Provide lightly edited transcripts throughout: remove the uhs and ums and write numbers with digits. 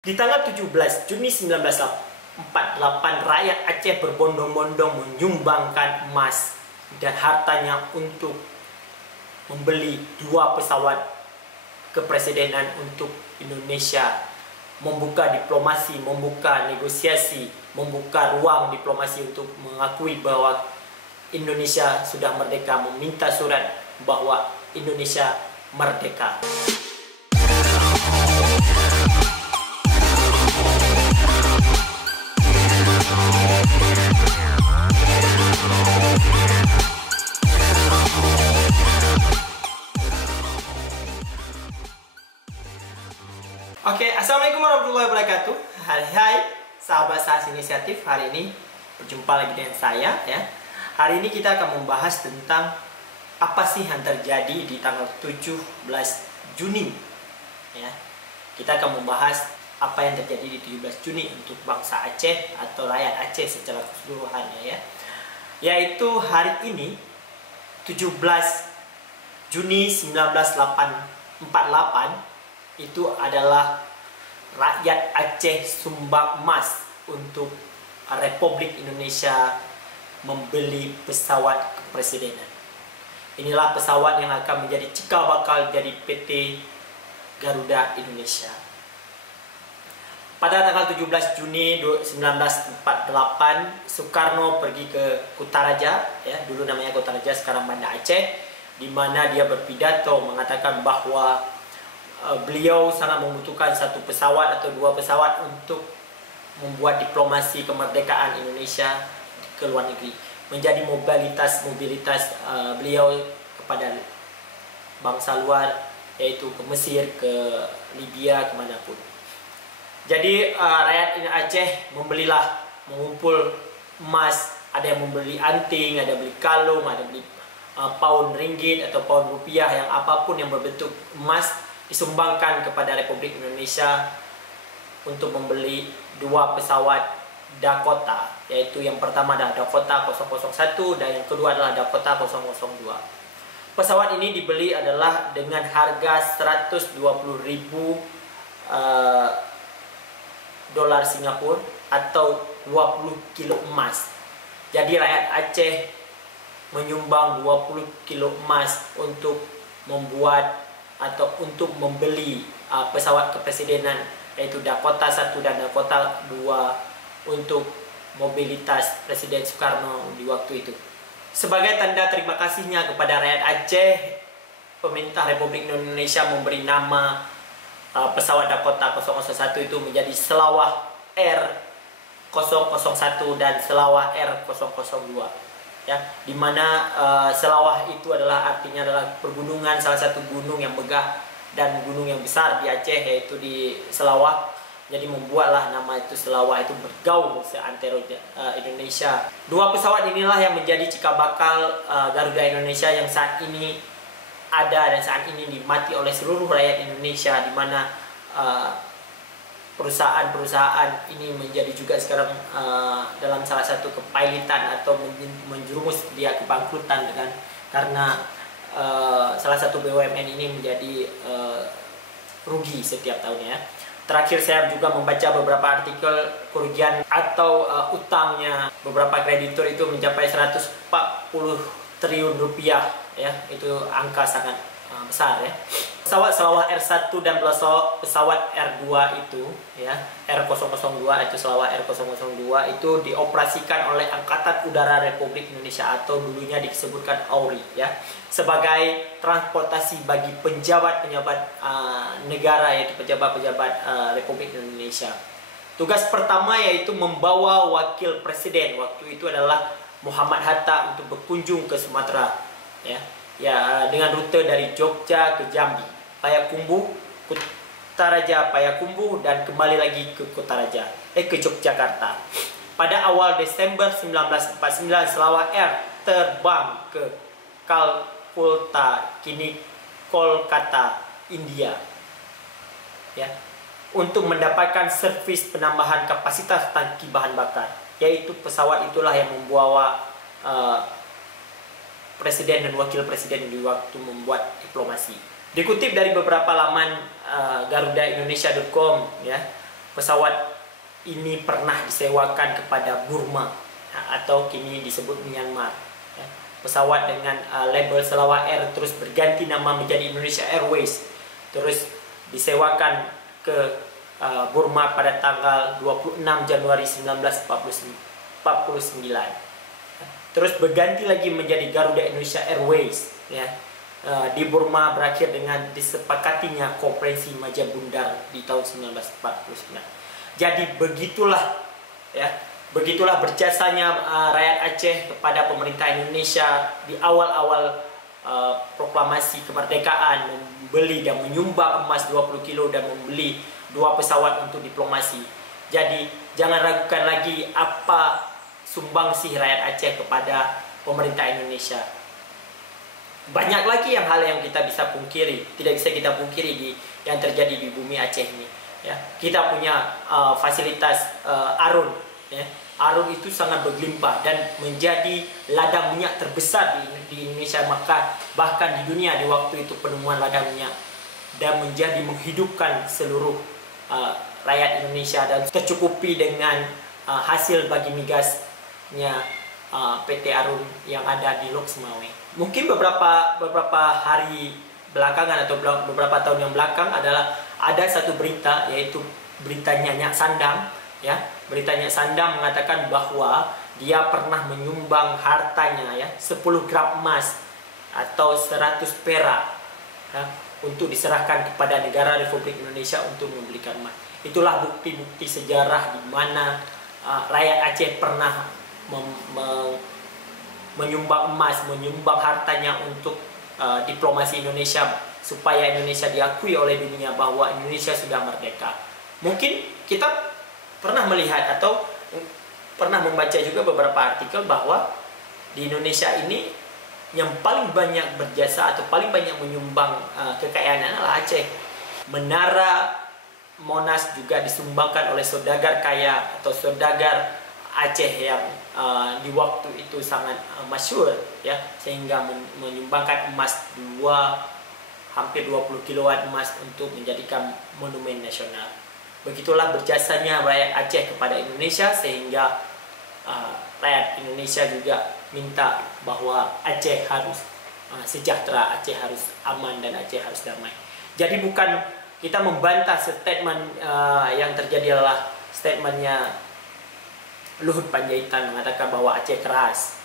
Di tanggal 17 Juni 1948, rakyat Aceh berbondong-bondong menyumbangkan emas dan hartanya untuk membeli 2 pesawat kepresidenan untuk Indonesia, membuka diplomasi, membuka negosiasi, membuka ruang diplomasi untuk mengakui bahwa Indonesia sudah merdeka, meminta surat bahwa Indonesia merdeka. Oke, assalamualaikum warahmatullahi wabarakatuh. Hai sahabat SAS Inisiatif. Hari ini berjumpa lagi dengan saya ya. Hari ini kita akan membahas tentang apa sih yang terjadi di tanggal 17 Juni ya. Kita akan membahas apa yang terjadi di 17 Juni untuk bangsa Aceh atau rakyat Aceh secara keseluruhannya ya. Yaitu hari ini 17 Juni 1948 itu adalah rakyat Aceh sumbang emas untuk Republik Indonesia membeli pesawat kepresidenan. Inilah pesawat yang akan menjadi cikal bakal dari PT Garuda Indonesia. Pada tanggal 17 Juni 1948, Soekarno pergi ke Kutaraja, ya, dulu namanya Kutaraja, sekarang Banda Aceh, di mana dia berpidato mengatakan bahwa beliau sangat membutuhkan 1 pesawat atau 2 pesawat untuk membuat diplomasi kemerdekaan Indonesia ke luar negeri, menjadi mobilitas beliau kepada bangsa luar, yaitu ke Mesir, ke Libya, kemanapun. Jadi rakyat Aceh mengumpul emas, ada yang membeli anting, ada beli kalung, ada beli pound ringgit atau pound rupiah, yang apapun yang berbentuk emas disumbangkan kepada Republik Indonesia untuk membeli 2 pesawat Dakota, yaitu yang pertama adalah Dakota 001 dan yang kedua adalah Dakota 002. Pesawat ini dibeli adalah dengan harga 120.000 dolar Singapura atau 20 kilo emas. Jadi rakyat Aceh menyumbang 20 kilo emas untuk membuat atau untuk membeli pesawat kepresidenan, yaitu Dakota 1 dan Dakota 2 untuk mobilitas Presiden Soekarno di waktu itu. Sebagai tanda terima kasihnya kepada rakyat Aceh, pemerintah Republik Indonesia memberi nama pesawat Dakota 001 itu menjadi Selawah R001 dan Selawah R002. Ya, dimana Selawah itu artinya adalah pergunungan, salah satu gunung yang megah dan gunung yang besar di Aceh, yaitu di Selawah. Jadi membuatlah nama itu Selawah itu bergaung seantero Indonesia. 2 pesawat inilah yang menjadi cikal bakal Garuda Indonesia yang saat ini ada dan saat ini dinikmati oleh seluruh rakyat Indonesia, di mana perusahaan-perusahaan ini menjadi juga sekarang dalam salah satu kepailitan atau menjerumus dia kebangkrutan karena salah satu BUMN ini menjadi rugi setiap tahunnya. Terakhir saya juga membaca beberapa artikel kerugian atau utangnya beberapa kreditur itu mencapai 140 triliun rupiah ya, itu angka sangat besar ya. Pesawat Selawah R1 dan pesawat R2 itu ya, R002 itu Selawah R002 itu dioperasikan oleh Angkatan Udara Republik Indonesia atau dulunya disebutkan AURI ya, sebagai transportasi bagi pejabat-pejabat negara, yaitu pejabat-pejabat Republik Indonesia. Tugas pertama yaitu membawa wakil presiden, waktu itu adalah Muhammad Hatta, untuk berkunjung ke Sumatera ya. Ya, dengan rute dari Jogja ke Jambi, Payakumbuh, Kutaraja, Payakumbuh, dan kembali lagi ke ke Yogyakarta. Pada awal Desember 1949, Selawah R terbang ke Calcutta, kini Kolkata, India, ya, untuk mendapatkan servis penambahan kapasitas tangki bahan bakar. Yaitu pesawat itulah yang membawa presiden dan wakil presiden di waktu membuat diplomasi. Dikutip dari beberapa laman garudaindonesia.com ya, pesawat ini pernah disewakan kepada Burma atau kini disebut Myanmar. Pesawat dengan label Selawar Air terus berganti nama menjadi Indonesia Airways, terus disewakan ke Burma pada tanggal 26 Januari 1949. Terus berganti lagi menjadi Garuda Indonesia Airways, ya. Di Burma berakhir dengan disepakatinya Konferensi Majapahit di tahun 1949. Jadi begitulah, ya. Begitulah berjasanya rakyat Aceh kepada pemerintah Indonesia di awal-awal proklamasi kemerdekaan, membeli dan menyumbang emas 20 kilo dan membeli 2 pesawat untuk diplomasi. Jadi jangan ragukan lagi apa sumbangsih rakyat Aceh kepada pemerintah Indonesia. Banyak lagi hal yang kita bisa pungkiri, tidak bisa kita pungkiri yang terjadi di bumi Aceh ini. Ya, kita punya fasilitas Arun. Ya. Arun itu sangat berlimpah dan menjadi ladang minyak terbesar di Indonesia, maka bahkan di dunia di waktu itu penemuan ladang minyak, dan menjadi menghidupkan seluruh rakyat Indonesia dan tercukupi dengan hasil bagi migasnya PT Arun yang ada di Lok Semawe. Mungkin beberapa hari belakangan atau beberapa tahun yang belakang adalah ada satu berita, yaitu berita Nyak Sandang. Ya, berita Nyak Sandang mengatakan bahwa dia pernah menyumbang hartanya, ya, 10 gram emas atau 100 perak, ya, untuk diserahkan kepada negara Republik Indonesia untuk membelikan emas. Itulah bukti-bukti sejarah di mana rakyat Aceh pernah menyumbang emas, menyumbang hartanya untuk diplomasi Indonesia, supaya Indonesia diakui oleh dunia bahwa Indonesia sudah merdeka. Mungkin kita pernah melihat atau pernah membaca juga beberapa artikel bahwa di Indonesia ini yang paling banyak berjasa atau paling banyak menyumbang kekayaan adalah Aceh. Menara Monas juga disumbangkan oleh saudagar kaya atau saudagar Aceh yang di waktu itu sangat masyhur, ya, sehingga menyumbangkan emas hampir 20 kiloan emas untuk menjadikan monumen nasional. Begitulah berjasanya rakyat Aceh kepada Indonesia, sehingga rakyat Indonesia juga minta bahwa Aceh harus sejahtera, Aceh harus aman, dan Aceh harus damai. Jadi bukan kita membantah statement yang terjadi adalah statementnya Luhut Panjaitan mengatakan bahwa Aceh keras,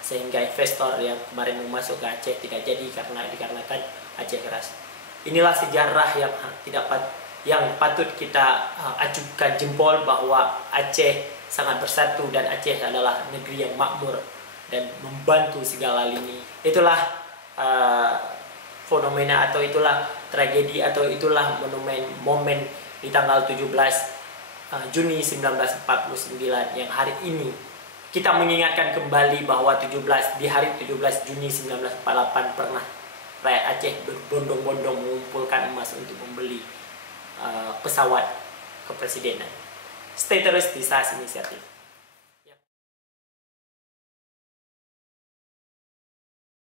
sehingga investor yang kemarin mau masuk ke Aceh tidak jadi dikarenakan Aceh keras. Inilah sejarah yang patut kita acukan jempol, bahwa Aceh sangat bersatu dan Aceh adalah negeri yang makmur dan membantu segala lini. Itulah fenomena atau itulah tragedi atau itulah momen di tanggal 17 Juni 1949 yang hari ini kita mengingatkan kembali bahwa di hari 17 Juni 1948 pernah rakyat Aceh berbondong-bondong mengumpulkan emas untuk membeli pesawat kepresidenan. Stay terus di SAS Inisiatif.